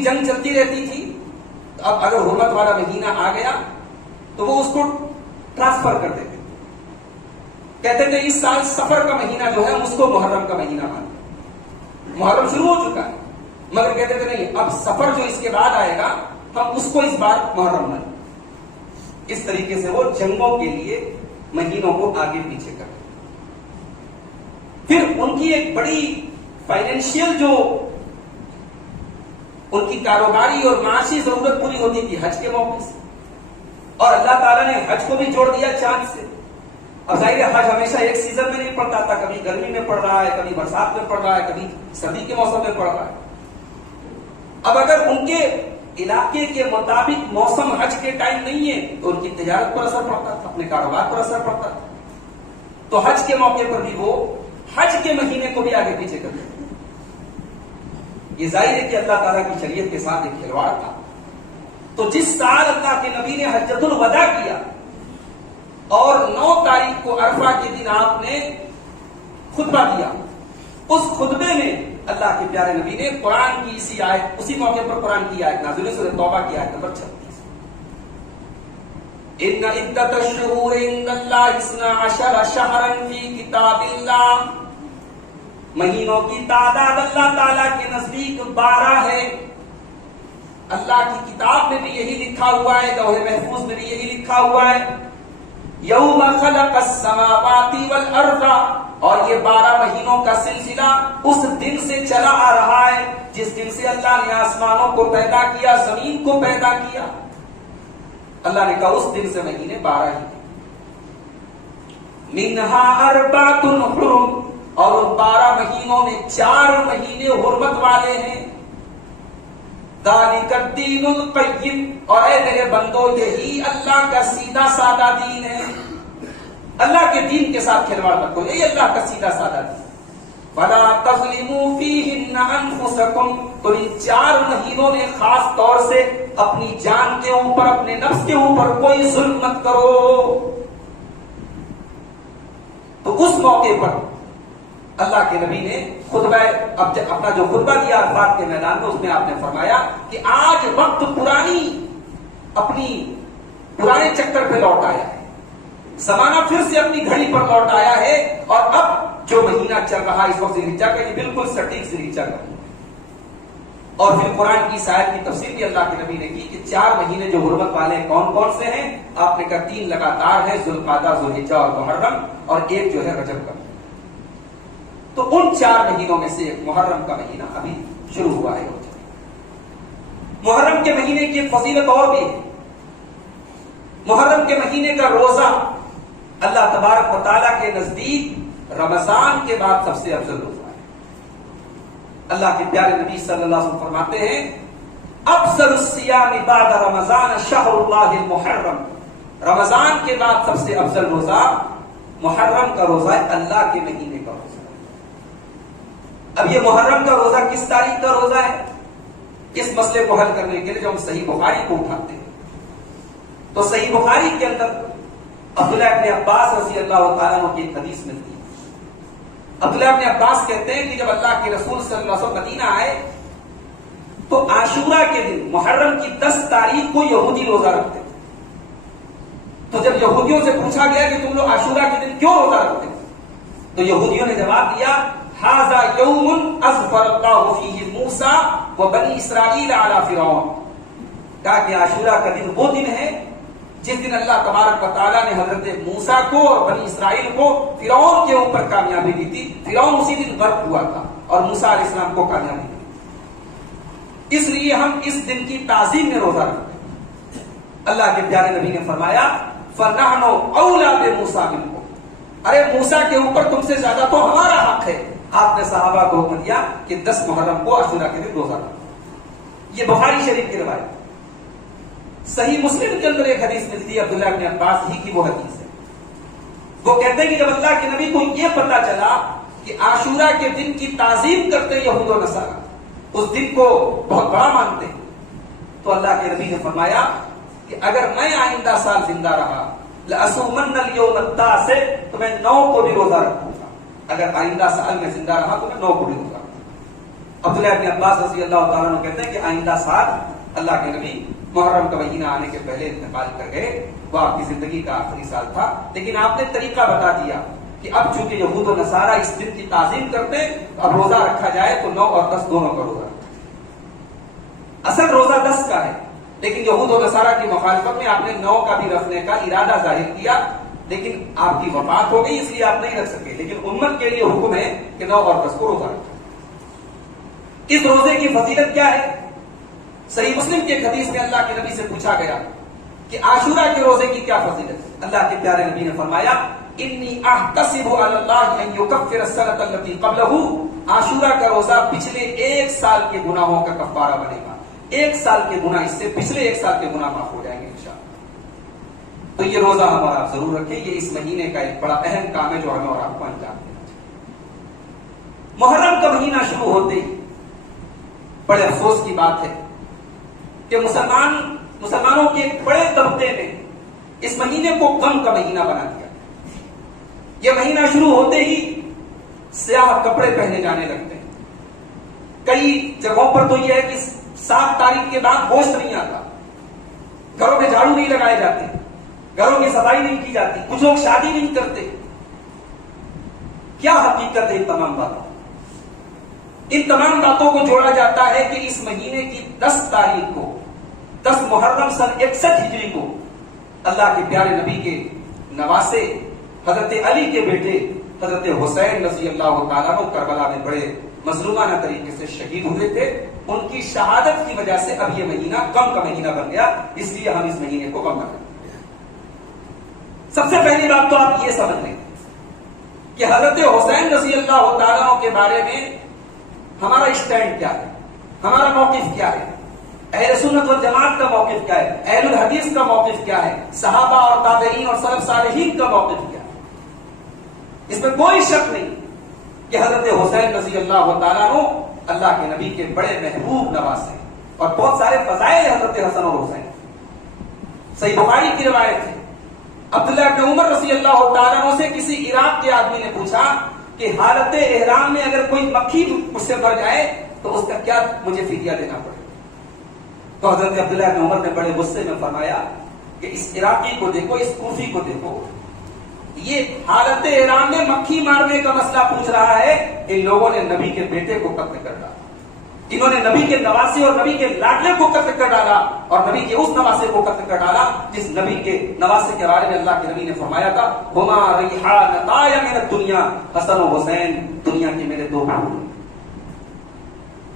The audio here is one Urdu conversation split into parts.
کی جنگ چلتی رہتی تھی. اب اگر حرمت والا مہینہ آ گیا تو وہ اس کو ٹرانسفر کر دیتے، کہتے تھے اس سال سفر کا مہینہ جو ہے اس کو محرم کا مہینہ مانتے. محرم شروع ہو چکا ہے مگر کہتے تھے نہیں، اب سفر جو اس کے بعد آئے گا ہم اس کو اس بار محرم مانیں. اس طریقے سے وہ جنگوں کے لیے مہینوں کو آگے پیچھے کرتے. پھر ان کی ایک بڑی فائنینشیل جو ان کی کاروباری اور معاشی ضرورت پوری ہوتی تھی حج کے موقع سے، اور اللہ تعالیٰ نے حج کو بھی جوڑ دیا چاند سے. اب ظاہر ہے حج ہمیشہ ایک سیزن میں نہیں پڑتا تھا، کبھی گرمی میں پڑ رہا ہے، کبھی برسات میں پڑ رہا ہے، کبھی سردی کے موسم میں پڑ رہا ہے. اب اگر ان کے علاقے کے مطابق موسم حج کے ٹائم نہیں ہے تو ان کی تجارت پر اثر پڑتا تھا، اپنے کاروبار پر اثر پڑتا تھا. تو حج کے موقع پر بھی وہ حج کے مہینے کو بھی آگے پیچھے کرتے تھے. یہ ظاہر ہے کہ اللہ تعالیٰ کی شریعت کے ساتھ ایک کھلواڑ تھا. تو جس سال اللہ کے نبی نے حجۃ الوداع کیا اور 9 تاریخ کو عرفہ کے دن آپ نے خطبہ دیا، اس خطبے میں اللہ کے پیارے نبی نے قرآن کی اسی آیت، اسی موقع پر قرآن کی آیت نازل ہوئی، سورہ توبہ کی آیت نمبر 36. ان عدۃ الشہور عند اللہ 12 شہرا فی کتاب اللہ، مہینوں کی تعداد اللہ تعالیٰ کے نزدیک 12 ہے. اللہ کی کتاب میں بھی یہی لکھا ہوا ہے، لوح محفوظ میں بھی یہی لکھا ہوا ہے. یوم خلق السماوات والارض، اور یہ 12 مہینوں کا سلسلہ اس دن سے چلا آ رہا ہے جس دن سے اللہ نے آسمانوں کو پیدا کیا، زمین کو پیدا کیا. اللہ نے کہا اس دن سے مہینے 12 ہی. منہا اربعۃ حرم، اور ان 12 مہینوں میں 4 مہینے حرمت والے ہیں. ذالک الدین القیم، اور اے میرے بندو یہی اللہ کا سیدھا سادہ دین ہے. اللہ کے دین کے ساتھ کھلواڑ مت کرو، یہی اللہ کا سیدھا سادہ دین. فلا تظلموا فیہن انفسکم، تو ان 4 مہینوں میں خاص طور سے اپنی جان کے اوپر، اپنے نفس کے اوپر کوئی ظلم مت کرو. تو اس موقع پر اللہ کے نبی نے خطبہ، اپنا جو خطبہ دیا عرفات کے میدان میں، اس میں آپ نے فرمایا کہ آج وقت اپنی پرانے چکر پہ لوٹ آیا ہے، زمانہ پھر سے اپنی گھڑی پر لوٹ آیا ہے، اور اب جو مہینہ چل رہا ہے اس وقت ذوالحجہ کا، یہ بالکل سٹیک ذوالحجہ کا. اور پھر قرآن کی اس آیت کی تفسیر بھی اللہ کے نبی نے کی کہ 4 مہینے جو حرمت والے ہیں کون کون سے ہیں. آپ نے کہا 3 لگاتار ہیں، ذوالقعدہ، ذوالحجہ اور محرم، اور ایک جو ہے رجب کا. تو ان 4 مہینوں میں سے ایک محرم کا مہینہ ابھی شروع ہوا ہے. محرم کے مہینے کی ایک فضیلت اور بھی ہے. محرم کے مہینے کا روزہ اللہ تبارک و تعالیٰ کے نزدیک رمضان کے بعد سب سے افضل روزہ ہے. اللہ کے پیارے نبی صلی اللہ علیہ وسلم فرماتے ہیں افضل الصیام بعد رمضان شہر اللہ المحرم، رمضان کے بعد سب سے افضل روزہ محرم کا روزہ ہے، اللہ کے مہینے کا روزہ. اب یہ محرم کا روزہ کس تاریخ کا روزہ ہے؟ اس مسئلے کو حل کرنے کے لیے جو ہم صحیح بخاری کو اٹھاتے ہیں تو صحیح بخاری کے اندر عبداللہ ابن عباس رضی اللہ تعالیٰ عنہ کی ایک حدیث ملتی ہے. عبداللہ ابن عباس کہتے ہیں کہ جب اللہ کے رسول صلی اللہ علیہ وسلم مدینہ آئے تو عاشورہ کے دن، محرم کی 10 تاریخ کو یہودی روزہ رکھتے تھے. تو جب یہودیوں سے پوچھا گیا کہ تم لوگ عاشورہ کے دن کیوں روزہ رکھتے ہیں تو یہودیوں نے جواب دیا ھذا یوم اظفر اللہ فیہ موسیٰ وبنی اسرائیل علی فرعون، کہا کہ عاشورہ کا دن وہ دن ہے جس دن اللہ تبارک و تعالیٰ نے حضرت موسیٰ کو اور بنی اسرائیل کو فرعون کے اوپر کامیابی دی تھی. فرعون اسی دن غرق ہوا تھا اور موسیٰ علیہ السلام کو کامیابی دی. اس لیے ہم اس دن کی تعظیم میں روزہ رکھتے ہیں. اللہ کے پیارے نبی نے فرمایا فَنَحْنُ أَوْلَىٰ بِمُوسَىٰ مِنْكُمْ، ارے موسیٰ کے اوپر تم سے زیادہ تو ہمارا حق ہے. آپ نے صحابہ کو حکم دیا کہ 10 محرم کو عاشورہ کے دن روزہ رکھو. یہ بخاری شریف کی روایت. صحیح مسلم کے اندر ایک حدیث ملتی ہے عبداللہ ابن عباس ہی کی وہ حدیث ہے. وہ کہتے ہیں کہ جب اللہ کے نبی کو یہ پتا چلا کہ عاشورہ کے دن کی تعظیم کرتے یہود و نصارہ، اس دن کو بہت بڑا مانتے ہیں، تو اللہ کے نبی نے فرمایا کہ اگر میں آئندہ سال زندہ رہا لأصومن اليوم التاسع، تو میں 9 کو بھی روزہ رکھوں گا. اگر آئندہ سال میں زندہ رہا تو میں 9 کو بھی روزہ رکھوں گا. عبداللہ ابن عباس رضی اللہ تعالیٰ عنہ کہتے ہیں کہ آئندہ سال اللہ کے نبی محرم کا مہینہ آنے کے پہلے انتقال کر گئے. وہ آپ کی زندگی کا آخری سال تھا، لیکن آپ نے طریقہ بتا دیا کہ اب چونکہ یہود و نصارہ اس دن کی تعظیم کرتے، اب روزہ رکھا جائے تو 9 اور 10 دونوں کا روزہ. اصل روزہ 10 کا ہے، لیکن یہود و نصارہ کی مخالفت میں آپ نے 9 کا بھی رکھنے کا ارادہ ظاہر کیا، لیکن آپ کی وفات ہو گئی اس لیے آپ نہیں رکھ سکے. لیکن امت کے لیے حکم ہے کہ 9 اور 10 کو روزہ رکھا. اس روزے کی فضیلت کیا ہے؟ صحیح مسلم کے حدیث میں اللہ کے نبی سے پوچھا گیا کہ عاشورہ کے روزے کی کیا فضیلت ہے. اللہ کے پیارے نبی نے فرمایا انی احتسب علی اللہ ان یکفر السنۃ التي قبلہ. عاشورہ کا روزہ پچھلے 1 سال کے گناہوں کا کفارہ بنے گا. 1 سال کے گناہ اس سے پچھلے 1 سال کے گناہ معاف ہو جائیں گے انشاءاللہ. تو یہ روزہ ہم اور آپ ضرور رکھیں. یہ اس مہینے کا ایک بڑا اہم کام ہے جو ہمیں اور آپ کو انجام دینا چاہیے. محرم کا مہینہ شروع ہوتے ہی بڑے افسوس کی بات ہے کہ مسلمانوں کے ایک بڑے طبقے نے اس مہینے کو غم کا مہینہ بنا دیا. یہ مہینہ شروع ہوتے ہی سیاہ کپڑے پہنے جانے لگتے ہیں. کئی جگہوں پر تو یہ ہے کہ 7 تاریخ کے بعد گوشت نہیں آتا، گھروں میں جھاڑو نہیں لگائے جاتے، گھروں کی صفائی نہیں کی جاتی، کچھ لوگ شادی نہیں کرتے. کیا حقیقت ہے ان تمام باتوں؟ ان تمام باتوں کو جوڑا جاتا ہے کہ اس مہینے کی 10 تاریخ کو 10 محرم سن 61 ہجری کو اللہ کے پیارے نبی کے نواسے حضرت علی کے بیٹے حضرت حسین رضی اللہ تعالیٰ عنہ کربلا میں بڑے مظلومانہ طریقے سے شہید ہوئے تھے. ان کی شہادت کی وجہ سے اب یہ مہینہ غم کا مہینہ بن گیا، اس لیے ہم اس مہینے کو غم مناتے ہیں. سب سے پہلی بات تو آپ یہ سمجھ لیں کہ حضرت حسین رضی اللہ تعالیٰ عنہ کے بارے میں ہمارا اسٹینڈ کیا ہے، ہمارا موقف کیا ہے، اہل سنت والجماعت کا موقف کیا ہے، اہل الحدیث کا موقف کیا ہے، صحابہ اور تابعین اور سلف صالحین کا موقف کیا ہے. اس میں کوئی شک نہیں کہ حضرت حسین رضی اللہ تعالیٰ عنہ اللہ کے نبی کے بڑے محبوب نواسے اور بہت سارے فضائل حضرت حسن اور حسین. صحیح بخاری کی روایت ہے، عبداللہ بن عمر رضی اللہ تعالیٰ عنہ سے کسی عراق کے آدمی نے پوچھا کہ حالت احرام میں اگر کوئی مکھی مجھ سے مر جائے تو اس کا کیا مجھے فدیہ دینا پڑے. تو حضرت عبداللہ بن عمر نے بڑے غصے میں فرمایا کہ اس عراقی کو دیکھو، اس کوفی کو دیکھو، یہ حالت احرام میں مکھی مارنے کا مسئلہ پوچھ رہا ہے. ان لوگوں نے نبی کے بیٹے کو قتل کر ڈالا، انہوں نے نبی کے نواسے اور نبی کے لاڈلے کو قتل کر ڈالا، اور نبی کے اس نواسے کو قتل کر ڈالا جس نبی کے نواسے کے بارے میں اللہ کے نبی نے فرمایا تھا ہما ریحانتایا من الدنیا، حسن و حسین دنیا کے میرے 2 پھول.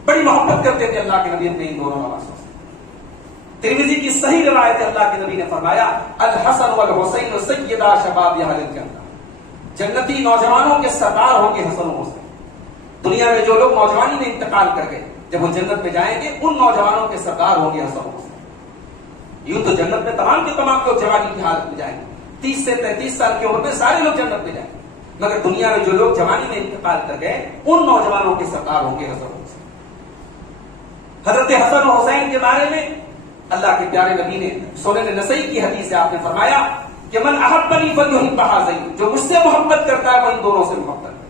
بڑی محبت کرتے تھے اللہ کے نبی اپنے ان دونوں نواسوں سے. ترمذی کی صحیح روایت ہے، اللہ کے نبی نے فرمایا الحسن والحسین سیدا شباب اہل الجنہ. جنتی نوجوانوں کے سردار ہوں گے حسن و حسین. دنیا میں جو لوگ نوجوانی میں انتقال کر گئے جب وہ جنت میں جائیں گے ان نوجوانوں کے سردار ہوں گے حسن و حسین. یوں تو جنت میں تمام کے تمام لوگ جوانی کی حالت میں جائیں گے، 30 سے 33 سال کی عمر میں سارے لوگ جنت میں جائیں گے، مگر دنیا میں جو لوگ جوانی میں انتقال کر گئے ان نوجوانوں کے سردار ہوں گے حسن و حسین. حضرت حسن و حسین کے بارے میں اللہ کے پیارے نبی نے سنن نسائی کی حدیث سے آپ نے فرمایا کہ من احبنی فلیحب هذین، جو مجھ سے محبت کرتا ہے وہ ان دونوں سے محبت کرتا ہے.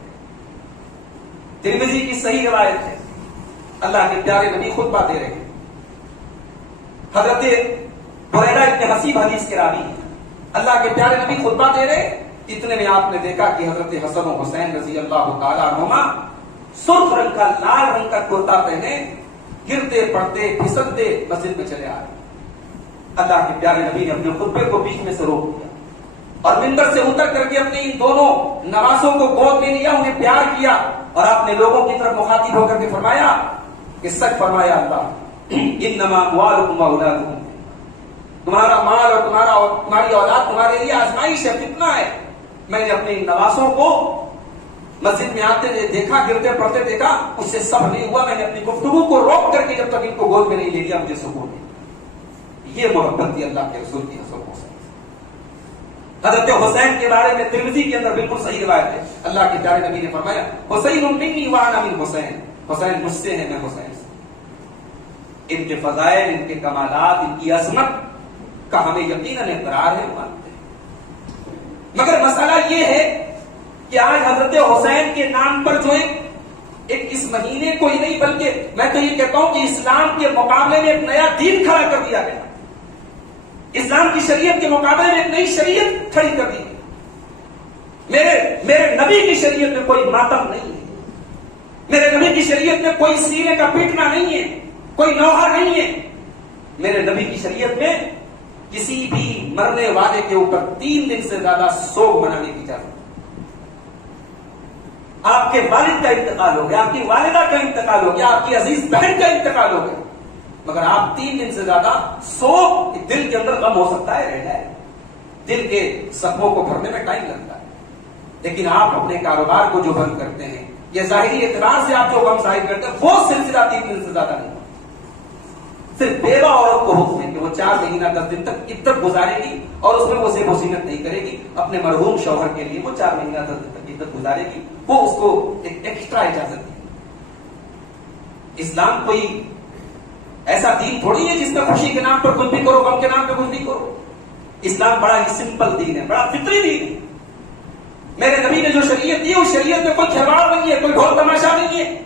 ترمذی کی صحیح روایت ہے، اللہ کے پیارے نبی خطبہ دے رہے ہیں. حضرت بریدہ ابن حسیب حدیث کے راوی ہیں. اللہ کے پیارے نبی خطبہ دے رہے، اتنے میں آپ نے دیکھا کہ حضرت حسن و حسین رضی اللہ تعالیٰ عنہما سرخ رنگ کا لال رنگ کا کرتا پہنے گرتے پڑتے پھسلتے مسجد میں چلے آئے. اللہ کے پیارے نبی نے اپنے خطبے کو بیچ میں سے روک دیا اور منبر سے اتر کر کے اپنے ان دونوں نواسوں کو گود میں لیا، انہیں پیار کیا اور آپ نے لوگوں کی طرف مخاطب ہو کر کے فرمایا کہ سچ فرمایا اللہ انما اموالکم واولادکم، تمہارا مال اور تمہاری اولاد تمہارے لیے آزمائش ہے، فتنہ ہے. میں نے اپنے نواسوں کو مسجد میں آتے دیکھا، گرتے پڑتے دیکھا، اس سے صبر نہیں ہوا، میں نے اپنی گفتگو کو روک کر کے جب تک ان کو گود میں نہیں لے لیا مجھے سکون نہیں. یہ محبت تھی اللہ کے رسول کی حسن حسین. حضرت حسین کے بارے میں ترمذی کے اندر بالکل صحیح روایت ہے، اللہ کے پیارے نبی نے فرمایا حسین منی وانا من حسین، حسین مجھ سے ہے میں حسین سے. ان کے فضائل، ان کے کمالات، ان کی عظمت کا ہمیں یقیناً اقرار ہے، مانتے ہیں. مگر مسئلہ یہ ہے کہ آج حضرت حسین کے نام پر جو ایک اس مہینے کو ہی نہیں بلکہ میں تو یہ کہتا ہوں کہ اسلام کے مقابلے میں ایک نیا دین کھڑا کر دیا گیا. اسلام کی شریعت کے مقابلے میں ایک نئی شریعت کھڑی کر دی. میرے نبی کی شریعت میں کوئی ماتم نہیں ہے. میرے نبی کی شریعت میں کوئی سینے کا پیٹنا نہیں ہے, کوئی نوحہ نہیں ہے. میرے نبی کی شریعت میں کسی بھی مرنے والے کے اوپر 3 دن سے زیادہ سوگ منانے کی اجازت. آپ کے والد کا انتقال ہو گیا, آپ کی والدہ کا انتقال ہو گیا, آپ کی عزیز بہن کا انتقال ہو گیا, مگر آپ 3 دن سے زیادہ سوگ, دل کے اندر غم ہو سکتا ہے, رہ جائے, دل کے زخموں کو بھرنے میں ٹائم لگتا ہے, لیکن آپ اپنے کاروبار کو جو بند کرتے ہیں, یہ ظاہری اعتراض سے آپ جو غم ظاہر کرتے ہیں, وہ سلسلہ 3 دن سے زیادہ نہیں. صرف بیوہ عورت کو حکم ہے کہ وہ 4 مہینہ 10 دن تک عدت گزارے گی اور اس میں وہ زیب و زینت نہیں کرے گی. اپنے مرحوم شوہر کے لیے وہ 4 مہینہ 10 دن تک عدت گزارے گی, وہ اس کو ایک ایکسٹرا اجازت دی. اسلام کوئی ایسا دین تھوڑی ہے جس میں خوشی کے نام پر کچھ بھی کرو, غم کے نام پہ کچھ بھی کرو. اسلام بڑا ہی سمپل دین ہے, بڑا فطری دین ہے. میرے نبی نے جو شریعت دی, اس شریعت میں کوئی کھلواڑ نہیں ہے, کوئی ڈھول تماشا نہیں ہے,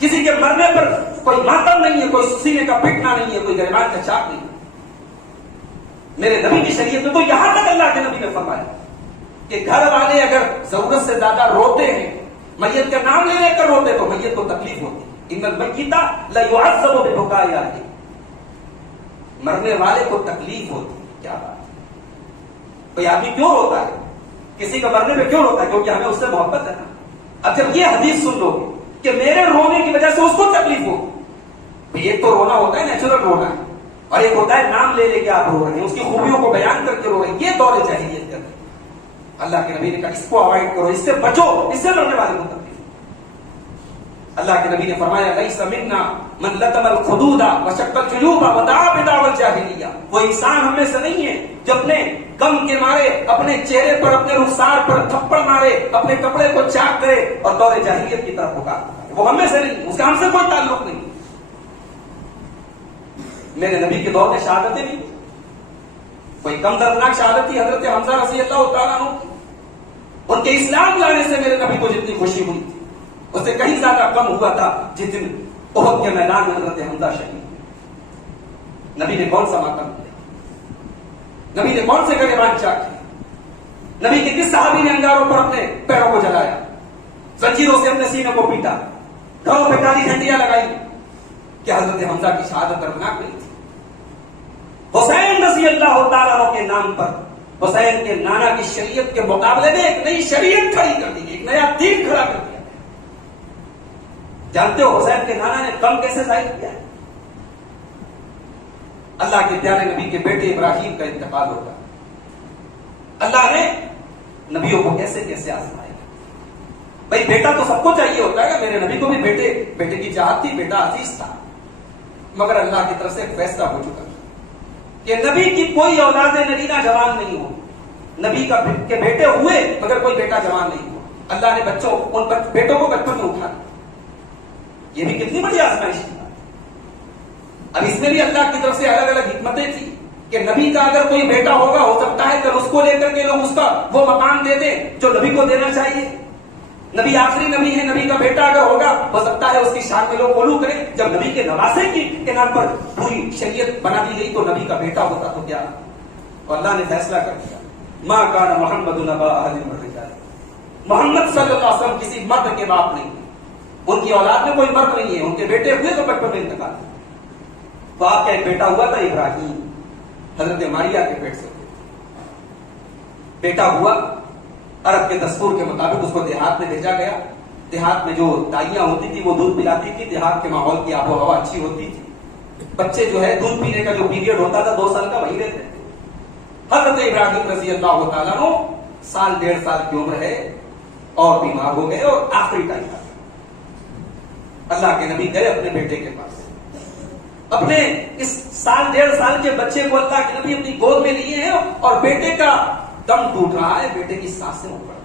کسی کے مرنے پر کوئی ماتم نہیں ہے, کوئی سینے کا پیٹنا نہیں ہے, کوئی گریبان کا چاک نہیں ہے. میرے نبی کی شریعت میں تو یہاں تک اللہ کے نبی نے فرمایا کہ گھر والے اگر ضرورت سے زیادہ روتے ہیں, میت کا نام لے کر روتے, تو میت کو تکلیف ہوتی ہے. ان المیت لیعذب ببکاء اہلہ, مرنے والے کو تکلیف ہوتی ہے. کیا بات ہے, کوئی آدمی کیوں روتا ہے, کسی کا مرنے پہ کیوں روتا ہے, کیونکہ ہمیں اس سے محبت ہے نا. اب جب یہ حدیث سن لو گے کہ میرے رونے کی وجہ سے اس کو تکلیف ہو, ایک تو رونا ہوتا ہے نیچرل رونا ہے, اور ایک ہوتا ہے نام لے کے آپ رو رہے ہیں, اس کی خوبیوں کو بیان کر کے رو رہے ہیں. یہ دور جاہلیت کر رہے ہیں. اللہ کے نبی نے کہا اس کو اوائڈ کرو, اس سے بچو, اس سے مرنے والے کو تکلیف. اللہ کے نبی نے فرمایا لیس منا من لطم الخدود وشق الجیوب ودعا بدعوى الجاہلیہ, وہ انسان ہم میں سے نہیں ہے جو اپنے غم کے مارے اپنے چہرے پر, اپنے رخسار پر تھپڑ مارے, اپنے کپڑے کو چاک کرے اور دور جاہلیت کی طرف پکارتا ہے. وہ ہم میں سے نہیں, اس کا ہم سے کوئی تعلق نہیں. میرے نبی کے دور میں شہادتیں بھی کوئی کم دردناک شہادت تھی حضرت حمزہ رضی اللہ تعالیٰ عنہ کی. ان کے اسلام لانے سے میرے نبی کو جتنی خوشی ہوئی تھی, اس سے کہیں زیادہ کم ہوا تھا جس دن احد کے میدان میں حضرت حمزہ شہید ہوئے. نبی نے کون سا ماتم کیا, نبی نے کون سے گریبان چاک کیے, نبی کے کس صحابی نے انگاروں پر اپنے پیروں کو جلایا, زنجیروں سے اپنے سینے کو پیٹا, گھروں پہ کالی گھنٹیاں لگائی. کیا حضرت حمزہ کی شہادت دردناک نہیں تھی؟ حسین رضی اللہ تعالیٰ عنہ کے نام پر حسین کے نانا کی شریعت کے مقابلے میں ایک نئی شریعت کھڑی کر دی گئی, ایک نیا دین کھڑا کر دیا. جانتے ہو حسین کے نانا نے غم کیسے ظاہر کیا ہے؟ اللہ کے پیارے نبی کے بیٹے ابراہیم کا انتقال ہوگا, اللہ نے نبیوں کو کیسے کیسے آزمایا. بھائی بیٹا تو سب کو چاہیے ہوتا ہے, میرے نبی کو بھی بیٹے کی چاہت تھی, بیٹا عزیز تھا, مگر اللہ کی طرف سے ایک فیصلہ ہو چکا کہ نبی کی کوئی اولاد نگینہ جوان نہیں ہو. نبی کے بیٹے ہوئے مگر کوئی بیٹا جوان نہیں ہوا. اللہ نے ان بیٹوں کو بچپن میں اٹھا. یہ بھی کتنی بڑی آزمائش تھی. اب اس میں بھی اللہ کی طرف سے الگ الگ حکمتیں تھی کہ نبی کا اگر کوئی بیٹا ہوگا, ہو سکتا ہے کہ اس کو لے کر کے لوگ اس کا وہ مقام دے دیں جو نبی کو دینا چاہیے. نبی آخری نبی ہے, نبی کا بیٹا اگر ہوگا ہو سکتا ہے اس کی شان میں لوگ بولو کریں. جب نبی کے نواسے کے نام پر پوری شریعت بنا دی گئی تو نبی کا بیٹا ہوتا تو کیا. اور اللہ نے فیصلہ کر دیا ما کان محمد ابا احد من الرجال, محمد صلی اللہ علیہ وسلم کسی مرد کے باپ نہیں, ان کی اولاد میں کوئی مرد نہیں ہے, ان کے بیٹے ہوئے تو بچپن میں انتقال. تو آپ کا ایک بیٹا ہوا تھا ابراہیم, حضرت ماریہ کے پیٹ سے بیٹا ہوا. عرب کے دستور کے مطابق اس کو دیہات میں بھیجا گیا. دیہات میں جو دائیاں ہوتی تھی وہ دودھ پلاتی تھی, دیہات کے ماحول کی آب و ہوا اچھی ہوتی تھی. بچے جو ہے دودھ پینے کا جو پیریڈ ہوتا تھا 2 سال کا وہی رہتے تھے. حضرت ابراہیم رضی اللہ تعالیٰ عنہ 1.5 سال کی عمر ہے اور بیمار ہو گئے, اور آخری ٹائم تھا. اللہ کے نبی گئے اپنے بیٹے کے پاس, اپنے اس 1.5 سال کے بچے کو اللہ کے نبی اپنی گود میں لیے ہیں, اور بیٹے کا دم ٹوٹ رہا ہے, بیٹے کی سانسیں اڑ رہی ہیں.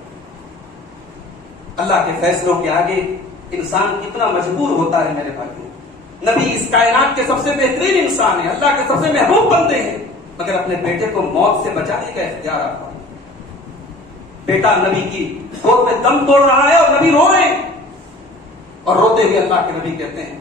اللہ کے فیصلوں کے آگے انسان کتنا مجبور ہوتا ہے میرے بھائیوں. نبی اس کائنات کے سب سے بہترین انسان ہے, اللہ کے سب سے محبوب بندے ہیں, مگر اپنے بیٹے کو موت سے بچانے کا اختیار آپ کا. بیٹا نبی کی گود میں دم توڑ رہا ہے اور نبی رو رہے ہیں. اور روتے ہوئے اللہ کے نبی کہتے ہیں